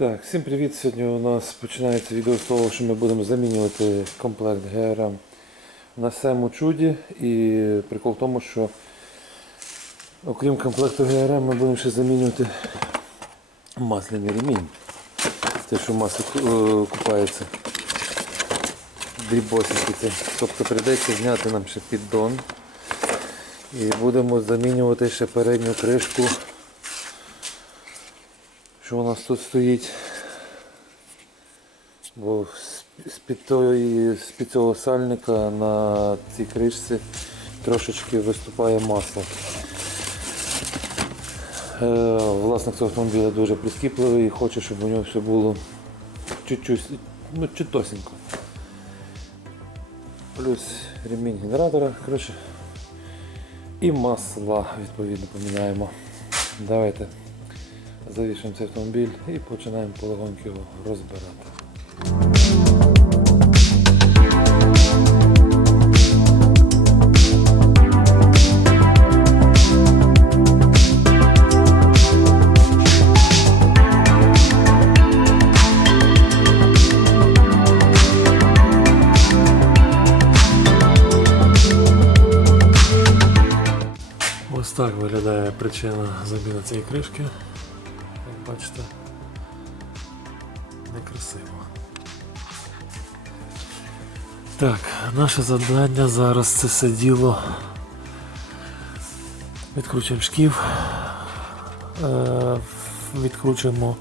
Так, всім привіт! Сьогодні у нас починається відео з того, що ми будемо замінювати комплект ГРМ на сему чуді. І прикол в тому, що окрім комплекту ГРМ ми будемо ще замінювати масляний ремінь. Те, що масло е, купається. Дрібосики. Тобто прийдеться зняти нам ще піддон. І будемо замінювати ще передню кришку що у нас тут стоїть. Бо з- з-під, з-під цього сальника на цій кришці трошечки виступає масло. Е, Власник цього автомобіля дуже прискіпливий і хоче, щоб у нього все було чуть-чуть, ну, чутосенько. Плюс ремінь генератора, коротше, і масла відповідно поміняємо. Давайте завішуємо цей автомобіль і починаємо полегоньку його розбирати. Ось так виглядає причина заміни цієї кришки. Бачите, некрасиво. Так, наше завдання зараз це все діло. Відкручуємо шків, е, відкручуємо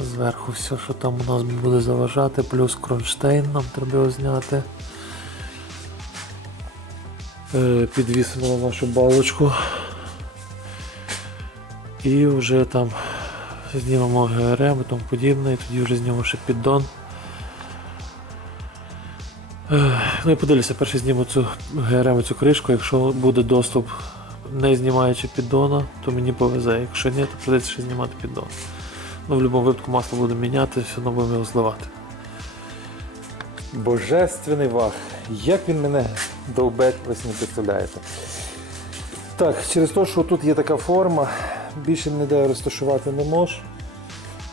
зверху все, що там у нас буде заважати, плюс кронштейн нам треба його зняти. Е, Підвісимо на нашу балочку. І вже там знімемо ГРМ і тому подібне, і тоді вже знімемо ще піддон. Ну і подивлюся, перше зніму цю ГРМ цю кришку, якщо буде доступ не знімаючи піддона, то мені повезе. Якщо ні, то прийдеться ще знімати піддон. Ну, в будь-якому випадку масло буду міняти, все одно будемо його зливати. Божественний ваг. Як він мене довбить, ви не представляєте. Так, через те, що тут є така форма, більше ніде розташувати не можеш.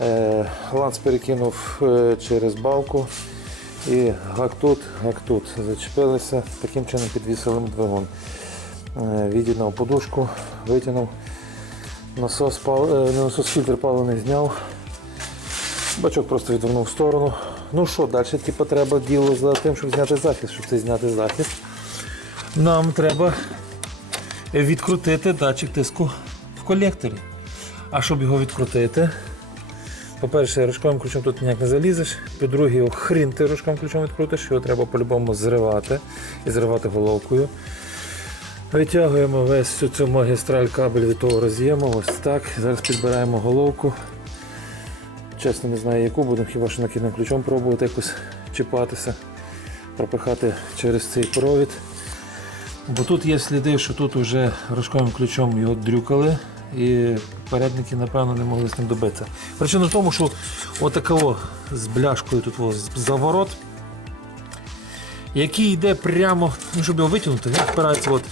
Е, ланц перекинув е, через балку і гак тут, гак тут. Зачепилися, таким чином підвісили двигун. Е, від'єднав подушку, витягнув. Насос, насос фільтр паливний зняв. Бачок просто відвернув в сторону. Ну що, далі типу, треба діло за тим, щоб зняти захист. Щоб це зняти захист. Нам треба відкрутити датчик тиску в колекторі. А щоб його відкрутити, по-перше, ручковим ключом тут ніяк не залізеш. По-друге, хрін ти ручковим ключом відкрутиш, його треба по-любому зривати і зривати головкою. Витягуємо весь цю, цю магістраль кабель від того роз'єму. Ось так. Зараз підбираємо головку. Чесно, не знаю яку, будемо хіба що накидним ключом пробувати якось чіпатися, пропихати через цей провід. Бо тут є сліди, що тут вже рожковим ключом його дрюкали і передники, напевно, не могли з ним добитися. Причина в тому, що отакого з бляшкою тут заворот, який йде прямо, ну, щоб його витягнути, він впирається, от,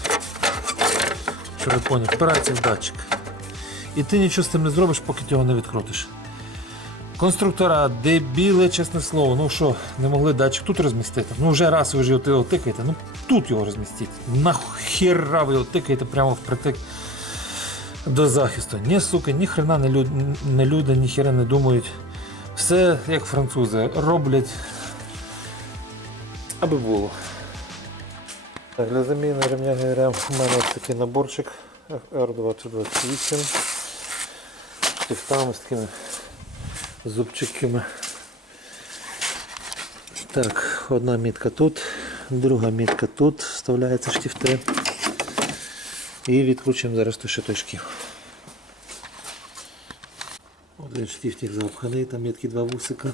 щоб ви поняли, впирається в датчик. І ти нічого з тим не зробиш, поки ти його не відкрутиш. Конструктора, дебіли, чесне слово, ну що, не могли датчик тут розмістити. Ну вже раз ви його його тикаєте, ну тут його розмістіть. Нахіра ви його тикаєте прямо впритик до захисту. Ні, сука, ні хрена не, люд, не люди, ні хіра не думають. Все як французи роблять, аби було. Так, для заміни ремня ГРМ у мене ось такий наборчик FR2028 з з такими зубчиками. Так, одна мітка тут, друга мітка тут, вставляється штифти. І відкручуємо зараз той шків. Один штифтик запханий, там є такі два вусика.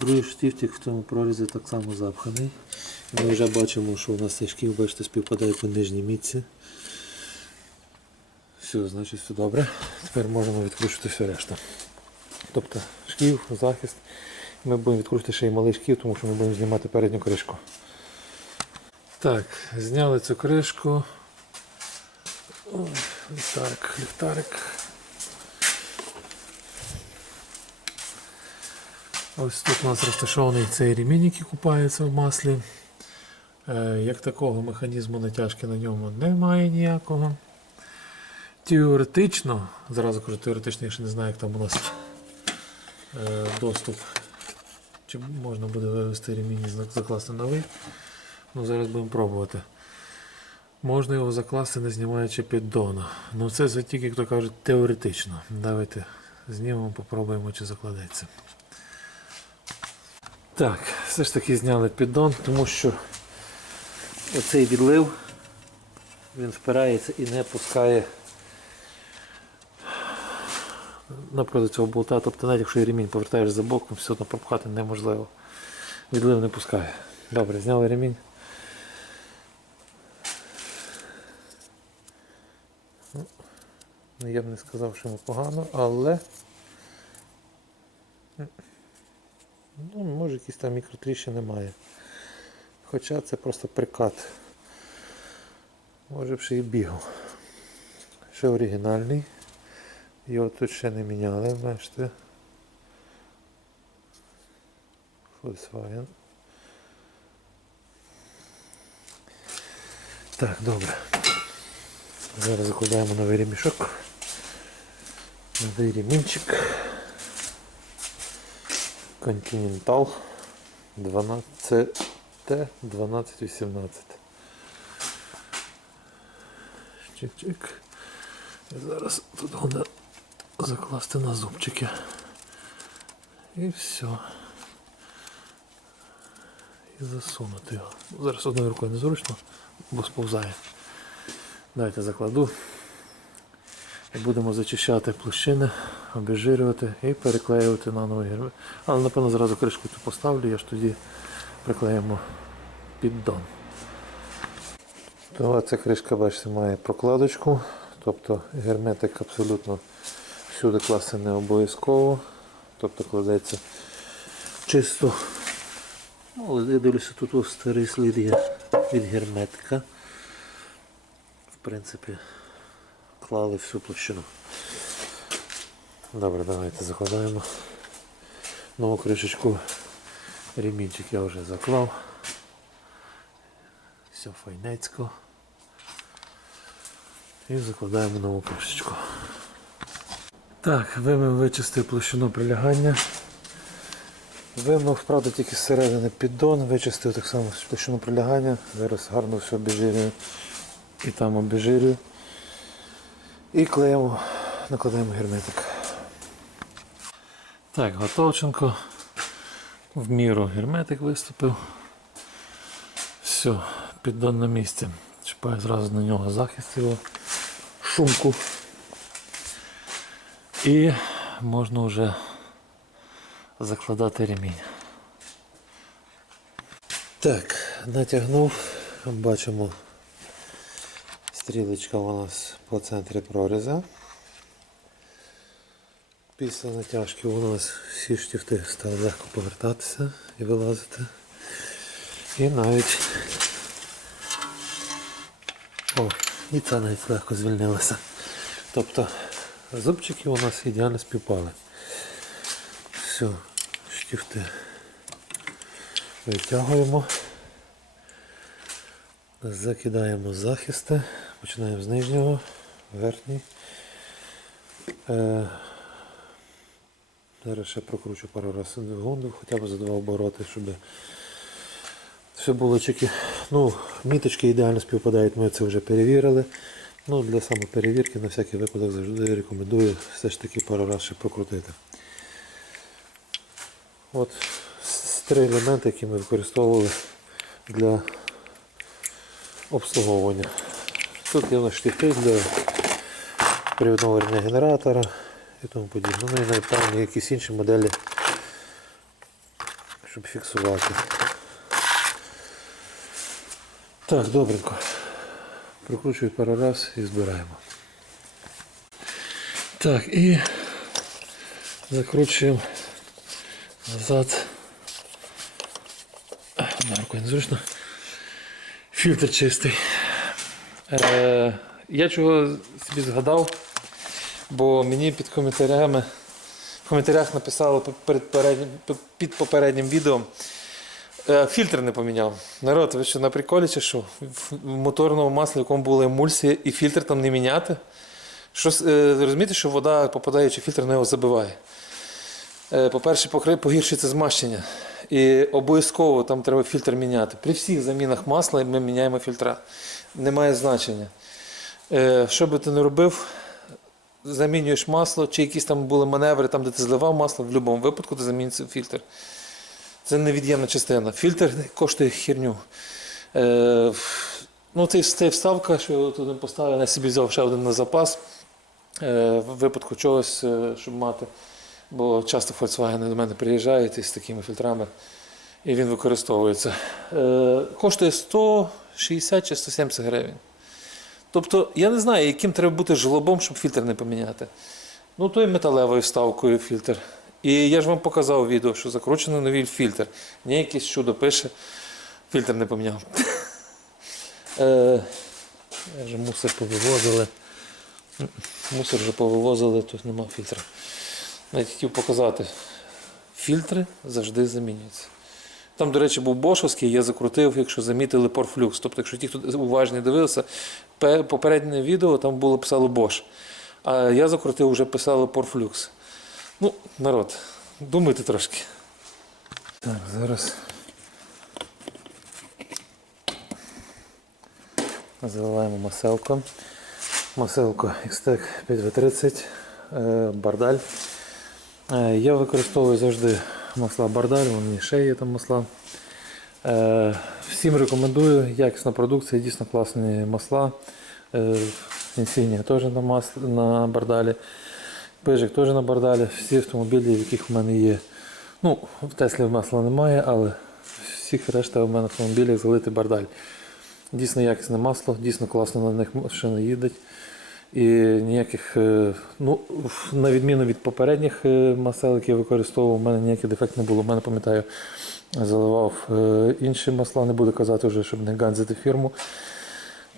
Другий штифтик в цьому прорізі так само запханий. Ми вже бачимо, що у нас цей шків, бачите, співпадає по нижній мітці. Все, значить все добре. Тепер можемо відкручувати все решта. Тобто шків, захист. Ми будемо відкручувати ще й малий шків, тому що ми будемо знімати передню кришку. Так, зняли цю кришку. Ой, ліхтарик, ліхтарик. Ось тут у нас розташований цей ремінь, який купається в маслі. Е, Як такого механізму натяжки на ньому немає ніякого. Теоретично, зразу кажу теоретично, я ще не знаю, як там у нас е, доступ. Чи можна буде вивести ремінь і закласти новий. Ну, зараз будемо пробувати. Можна його закласти, не знімаючи піддона. Ну це за тільки, як то теоретично. Давайте знімемо, попробуємо, чи закладеться. Так, все ж таки зняли піддон, тому що оцей відлив він впирається і не пускає напроти цього болта. Тобто навіть якщо ремінь повертаєш за боком, все одно пропхати неможливо. Відлив не пускає. Добре, зняли ремінь. Ну, я б не сказав, що йому погано, але. Ну, може якісь там мікротріщини немає. Хоча це просто прикат. Може б ще і бігав. Ще оригінальний. Його тут ще не міняли, бачите. Volkswagen. Так, добре. Зараз закладаємо новий ремішок. Новий ремінчик. Continental 12 T1218. Чик-чик. Зараз тут головне закласти на зубчики. І все. І засунути його. Зараз одною рукою незручно, бо сповзає. Давайте закладу. Будемо зачищати площини, обезжирювати і переклеювати на новий герб. Але напевно зразу кришку цю поставлю, я ж тоді приклеїмо піддон. То ця кришка, бачите, має прокладочку, тобто герметик абсолютно всюди класти не обов'язково. Тобто кладеться чисто. Ну, але я дивлюся, тут ось старий слід є від герметика. В принципі, клали всю площину. Добре, давайте закладаємо нову кришечку. Ремінчик я вже заклав. Все файнецько. І закладаємо нову кришечку. Так, вимив вичистив площину прилягання. Вимив, правда, тільки зсередини піддон, вичистив так само площину прилягання. Зараз гарно все обезжирюю. І там обезжирюю. І клеїмо, накладаємо герметик. Так, готовченко. В міру герметик виступив. Все, піддон на місці. Чіпаю зразу на нього захист його, шумку. І можна вже закладати ремінь. Так, натягнув, бачимо, стрілочка у нас по центрі проріза. Після натяжки у нас всі штифти стали легко повертатися і вилазити. І навіть о, і це навіть легко звільнилося. Тобто зубчики у нас ідеально співпали. Все, штифти витягуємо, закидаємо захисти, починаємо з нижнього, верхній. Е, Зараз ще прокручу пару разів двигун, хоча б за два обороти, щоб все було чеки. Ну, міточки ідеально співпадають, ми це вже перевірили. Ну, Для самоперевірки на всякий випадок завжди рекомендую все ж таки пару разів ще прокрутити. От три елементи, які ми використовували для обслуговування. Тут є у нас штифти для привідного генератора і тому подібне. Ну і напевно якісь інші моделі, щоб фіксувати. Так, добренько. Прокручую пару раз і збираємо. Так, і закручуємо назад. На рукою незручно. Фільтр чистий. Е, я чого собі згадав, бо мені під коментарями в коментарях написали перед переднім- під попереднім відео. Е, Фільтр не поміняв. Народ, ви що на приколі чи що? В моторному маслі, в якому була емульсія, і фільтр там не міняти? Щось, е, розумієте, що вода, попадаючи в фільтр, не його забиває. По-перше, погіршується змащення. І обов'язково там треба фільтр міняти. При всіх замінах масла ми міняємо фільтра. Немає значення. Е, Що би ти не робив, замінюєш масло, чи якісь там були маневри, там, де ти зливав масло, в будь-якому випадку ти замінюється фільтр. Це невід'ємна частина. Фільтр коштує херню. Е, ну, цей вставка, що я туди поставив, я собі взяв ще один на запас. Е, в випадку чогось, щоб мати. Бо часто Volkswagen до мене приїжджають із такими фільтрами, і він використовується. Е, коштує 160 чи 170 гривень. Тобто, я не знаю, яким треба бути жлобом, щоб фільтр не поміняти. Ну, то і металевою вставкою фільтр. І я ж вам показав відео, що закручений новий фільтр. Ні, якесь чудо пише, фільтр не поміняв. Е, я вже мусор повивозили. Мусор вже повивозили, тут нема фільтра. Навіть хотів показати. Фільтри завжди замінюються. Там, до речі, був бошовський, я закрутив, якщо замітили, порфлюкс. Тобто, якщо ті, хто уважно дивився, пе- попереднє відео там було писало Bosch. А я закрутив, вже писало порфлюкс. Ну, народ, думайте трошки. Так, зараз. Заливаємо маселко. Маселко Xtec 5V30, е, бардаль. Е, Я використовую завжди масла бардаль, вони ще є там масла. Е, Всім рекомендую, якісна продукція, дійсно класні масла. Е, Insignia теж на, маслі, на бардалі. Пижик теж на бардалі. Всі автомобілі, в яких в мене є. Ну, в Теслі масла немає, але всіх решта в мене автомобілях залити бардаль. Дійсно якісне масло, дійсно класно на них машини їдуть. І ніяких, е, ну, на відміну від попередніх е, масел, які я використовував, у мене ніяких дефектів не було. У мене, пам'ятаю, заливав е, інші масла, не буду казати вже, щоб не ганзити фірму.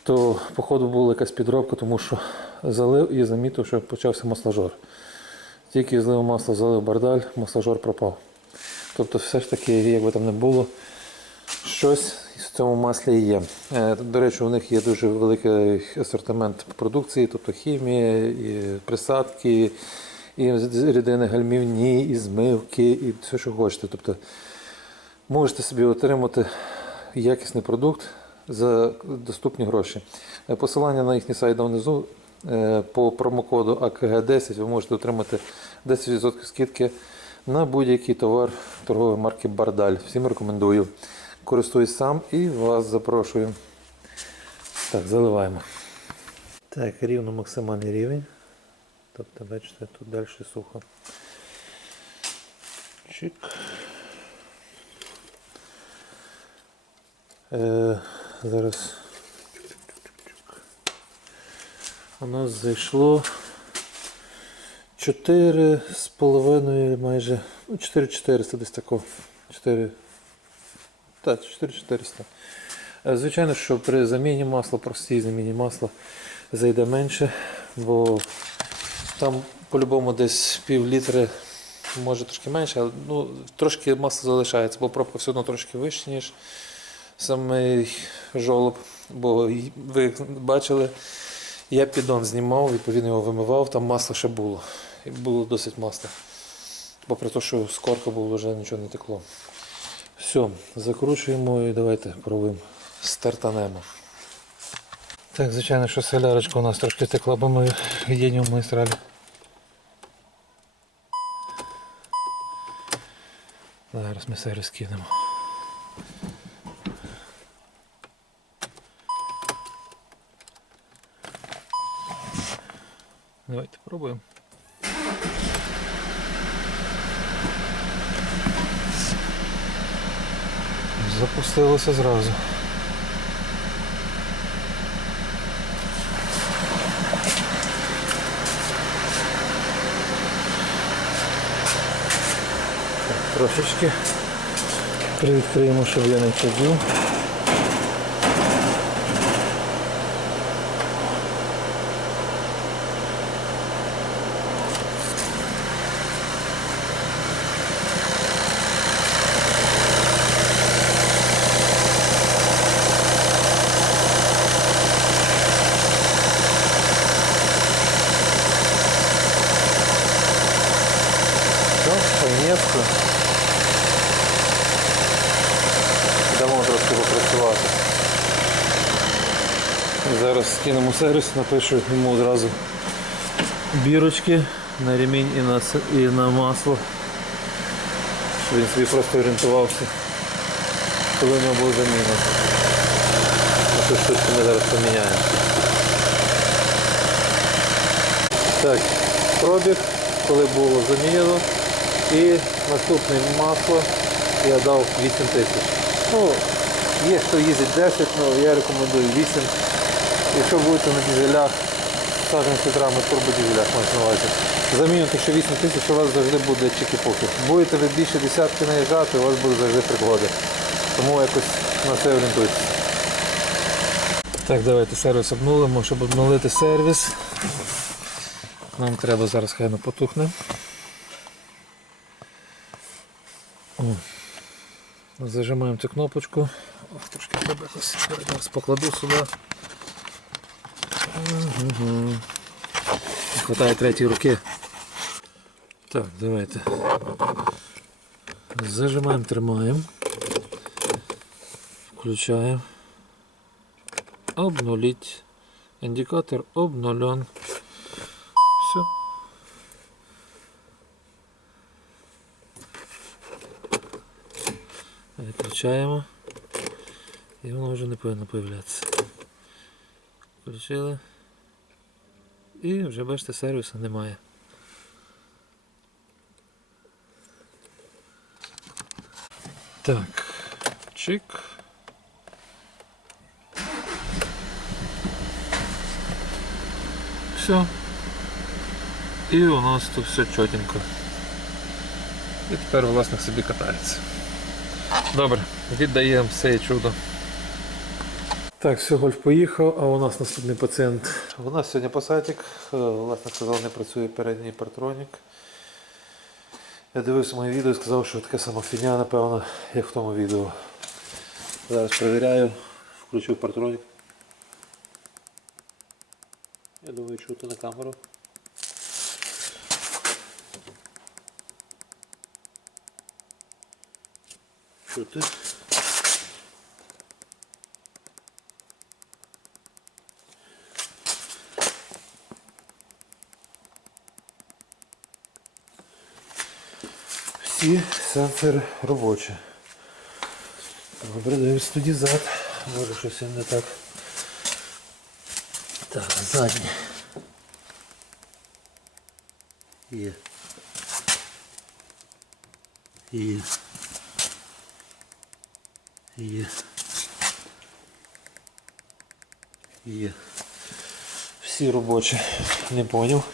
То, походу, була якась підробка, тому що залив і замітив, що почався масложор. Тільки злив масло, залив бардаль, масложор пропав. Тобто, все ж таки, як би там не було, щось в цьому маслі є. Е, До речі, у них є дуже великий асортимент продукції, тобто хімія, і присадки, і рідини гальмівні, і змивки, і все, що хочете. Тобто можете собі отримати якісний продукт за доступні гроші. Е, Посилання на їхній сайт внизу. Е, По промокоду АКГ10 ви можете отримати 10% скидки на будь-який товар торгової марки Бардаль. Всім рекомендую. Користуюсь сам і вас запрошую. Так, заливаємо. Так, рівно максимальний рівень. Тобто, бачите, тут далі сухо. Чик. Е, зараз. У нас зайшло 4 з половиною майже, ну 4400 десь тако. 4, так, 4400. Е, Звичайно, що при заміні масла, простій заміні масла зайде менше, бо там по-любому десь пів літри, може трошки менше, але ну, трошки масла залишається, бо пробка все одно трошки вища, ніж самий жолоб. Бо ви бачили, я піддон знімав, відповідно його вимивав, там масло ще було. Було досить масла. Попри те, що з корка вже нічого не текло. Все, закручуємо і давайте пробуємо. Стартанемо. Так, звичайно, що солярочка у нас трошки текла, бо ми їдемо в магістралі. Зараз ми все розкинемо. Давайте пробуємо. Запустилося зразу. Трошечки привідкриємо, щоб я не чадів. місце. Дамо трошки попрацювати. І Зараз скинемо сервіс, напишу йому одразу бірочки на ремінь і на, і на масло. Щоб він собі просто орієнтувався, коли в нього буде заміна. Цю штучку ми зараз поміняємо. Так, пробіг, коли було замінено. І наступне масло я дав 8 тисяч. Ну, є хто їздить 10, але я рекомендую 8. Якщо будете на дізелях, сажен фільтрами турбодізелях мається на увазі. Замінити ще 8 тисяч, у вас завжди буде чики-пуки. Будете ви більше десятки наїжджати, у вас будуть завжди пригоди. Тому якось на це орієнтуйтесь. Так, давайте сервіс обнулимо, щоб обнулити сервіс. Нам треба зараз хай воно потухне. О. Зажимаємо цю кнопочку. Ох, трошки треба якось покладу сюди. Угу. Хватає третьої руки. Так, давайте. Зажимаємо, тримаємо. Включаємо. Обнулить. Індикатор обнулен. Все. Виключаємо. І воно вже не повинно появлятися. Включили. І вже бачите, сервісу немає. Так, чик. Все. І у нас тут все чотенько. І тепер власник собі катається. Добре, віддаємо все чудо. Так, все, гольф поїхав, а у нас наступний пацієнт. У нас сьогодні посадик. Е, Власник сказав, не працює передній партронік. Я дивився моє відео і сказав, що таке сама фігня, напевно, як в тому відео. Зараз перевіряю, включу партронік. Я думаю, чути на камеру. Чути. Всі сенсори робочі. Добре, дивимось тоді зад. Може щось не так. Так, заднє. Є. Є. Є. Є. Всі робочі. Не поняв.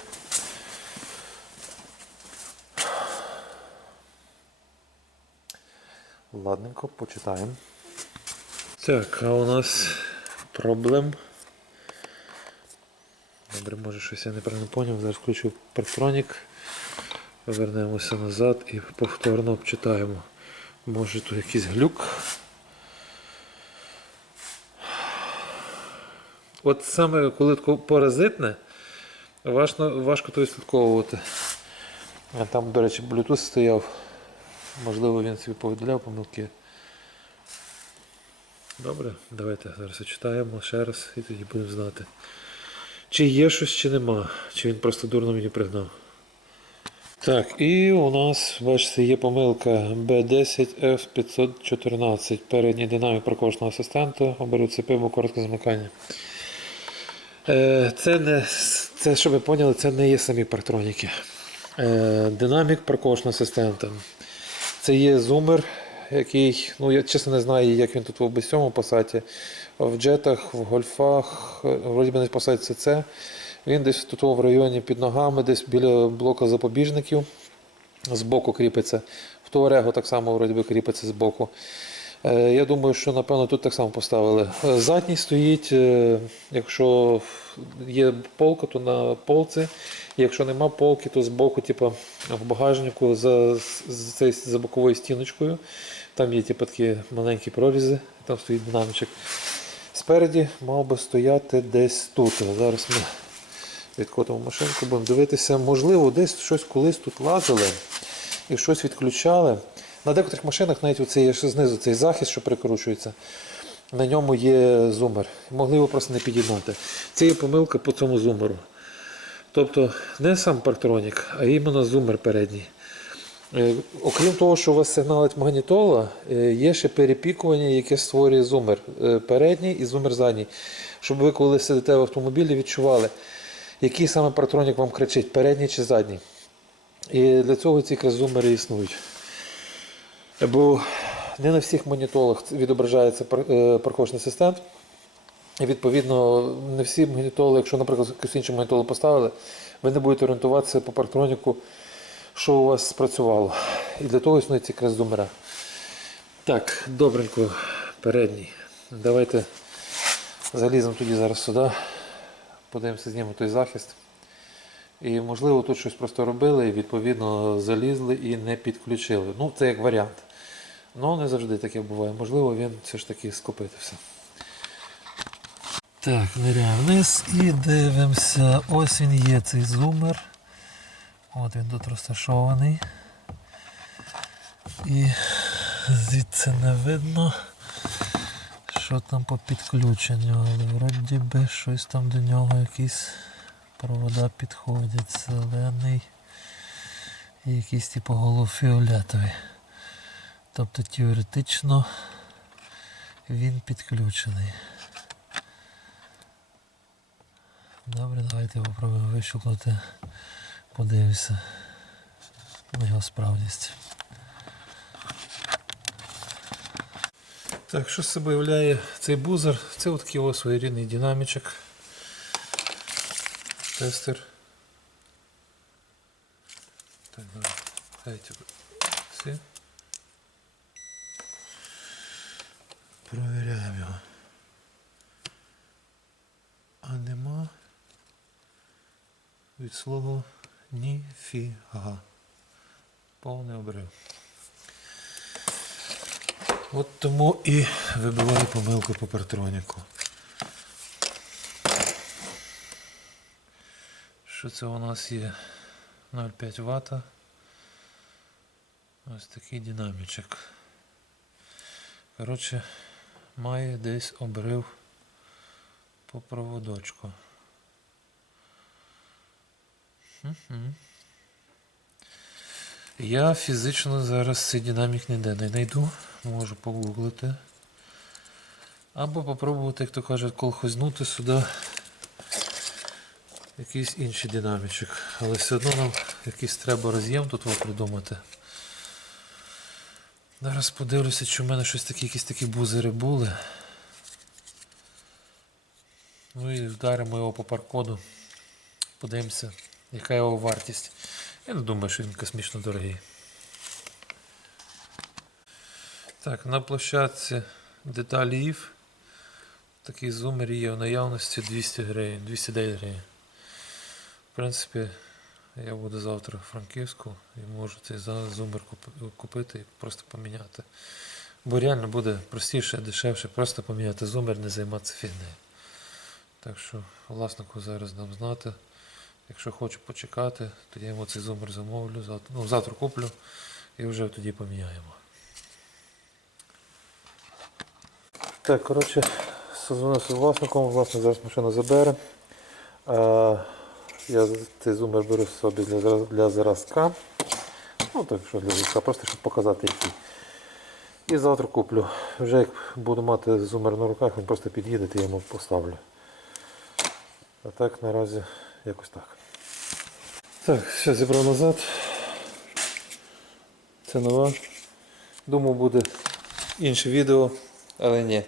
Ладненько, почитаємо. Так, а у нас проблем. Добре, може щось я неправильно поняв. Зараз включу партронік. Повернемося назад і повторно обчитаємо. Може тут якийсь глюк. От саме коли паразитне, важко, важко то відслідковувати. Там, до речі, Bluetooth стояв. Можливо, він собі повідомляв помилки. Добре, давайте зараз читаємо ще раз і тоді будемо знати. Чи є щось, чи нема, чи він просто дурно мені пригнав. Так, і у нас, бачите, є помилка B10F514. Передній динамік прокошного асистента. Оберу цепимо коротке замикання. Е, Це, не, це, щоб ви поняли, це не є самі партроніки. Е, Динамік прокошного асистента. Це є зумер, який, ну я чесно не знаю, як він тут в цьому посаді. В джетах, в гольфах, вроді би не посаді це це. Він десь тут в районі під ногами, десь біля блока запобіжників. Збоку кріпиться. В Туарего так само вроді би кріпиться збоку. Е, Я думаю, що напевно тут так само поставили. Е, Задній стоїть, е, якщо є полка, то на полці. Якщо нема полки, то збоку, типу, в багажнику за, за, за боковою стіночкою. Там є типу, такі маленькі прорізи, там стоїть динамічок. Спереді мав би стояти десь тут. Зараз ми відкотимо машинку, будемо дивитися. Можливо, десь щось колись тут лазили. і щось відключали. На декотрих машинах навіть є ще знизу цей захист, що прикручується. На ньому є зумер. Могли його просто не під'єднати. Це є помилка по цьому зумеру. Тобто не сам парктронік, а іменно зумер передній. Е, Окрім того, що у вас сигналить магнітола, е, є ще перепікування, яке створює зумер е, передній і зумер задній. Щоб ви, коли сидите в автомобілі, відчували, який саме партронік вам кричить, передній чи задній. І для цього ці зумери існують. Бо не на всіх монітолах відображається е, парковочний асистент. І відповідно, не всі магнітоли, якщо, наприклад, якусь іншу магнітолу поставили, ви не будете орієнтуватися по партроніку, що у вас спрацювало. І для того існують ці зумера. Так, добренько, передній. Давайте заліземо тоді зараз сюди, подивимося, знімемо той захист. І можливо тут щось просто робили і відповідно залізли і не підключили. Ну, це як варіант. Ну, не завжди таке буває. Можливо, він все ж таки скопитився. Так, ниряємо вниз і дивимося. Ось він є цей зумер. От він тут розташований. І звідси не видно, що там по підключенню. Але вроді би щось там до нього якісь провода підходять. Зелений і якийсь типу голофіолетовий. Тобто теоретично він підключений. Добре, давайте попробуємо вищукнути, подивимося на його справність. Так, що з себе являє цей бузер? Це от такий своєрідний динамічок. Тестер. Так, давай. Дайте все. Провіряємо його. А нема від слова ніфіга. Повний обрив. От тому і вибиваю помилку по партроніку. Що це у нас є 0,5 Вт. Ось такий динамічок. Коротше, має десь обрив по проводочку. Я фізично зараз цей динамік ніде не знайду. Можу погуглити. Або попробувати, як то кажуть, колхознути сюди якийсь інший динамічок. Але все одно нам якийсь треба роз'єм тут придумати. Зараз подивлюся, чи в мене щось такі, якісь такі бузери були. Ну і вдаримо його по паркоду. Подивимося, яка його вартість. Я не думаю, що він космічно дорогий. Так, на площадці деталі IF. Такий зумер є в наявності 200 гривень, 209 гривень. В принципі, я буду завтра в Франківську і можу цей зумер купити і просто поміняти. Бо реально буде простіше, дешевше, просто поміняти зумер, не займатися фігнею. Так що власнику зараз дам знати. Якщо хочу почекати, тоді я йому цей зумер замовлю, завтра, ну, завтра куплю і вже тоді поміняємо. Так, коротше, созвонився з власником, власник зараз машину забере. Я цей зумер беру собі для, зразка. Ну так що для зразка, просто щоб показати який. І завтра куплю. Вже як буду мати зумер на руках, він просто під'їде, то я йому поставлю. А так наразі якось так. Так, все зібрав назад. Це нова. Думав буде інше відео, але ні.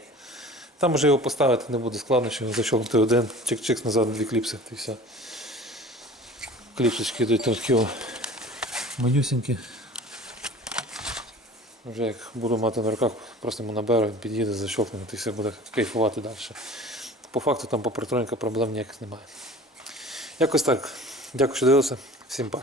Там вже його поставити не буде складно, що защолкнути один, чик-чик назад, дві кліпси, і все. Кліпсочки йдуть такі о, манюсінькі. Вже як буду мати на руках, просто йому наберу, під'їде, защолкне, і все буде кайфувати далі. По факту там по проблем ніяких немає. Якось так. Дякую, що дивилися. Всім па.